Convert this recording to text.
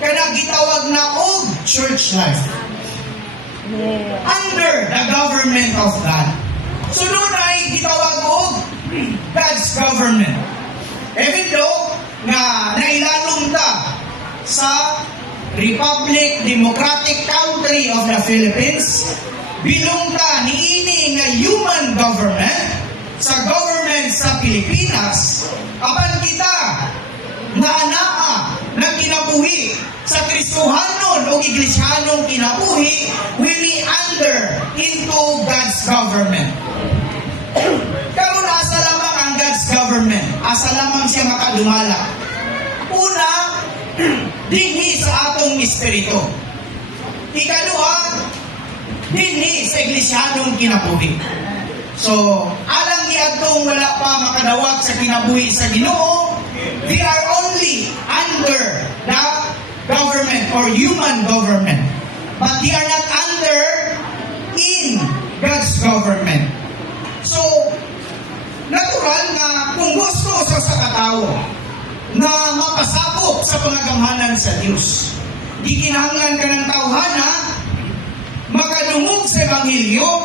kana gitawag na og church life. Under the government of God. So doon ay gitawag og God's government. Even though nga nailalong ta sa Republic Democratic Country of the Philippines, bilong ta niini nga human government sa government sa Pilipinas, apan kita na anaa na kinabuhi sa Kristohanon o Iglesianong kinabuhi, we be under into God's government. Karon asa lamang ang God's government, asa lamang siya makadumala. Una, dinhi sa atong espiritu. Ikaduha, dinhi sa Iglesianong kinabuhi. So, alang ni atong wala pa makadawat sa kinabuhi sa Ginoo, we are only under the government or human government. But we are not under in God's government. So, natural na kung gusto sa katao na mapasakop sa pangagamhanan sa Diyos, di kinahanglan ka ng tawhana makadungog sa Ebanghelyo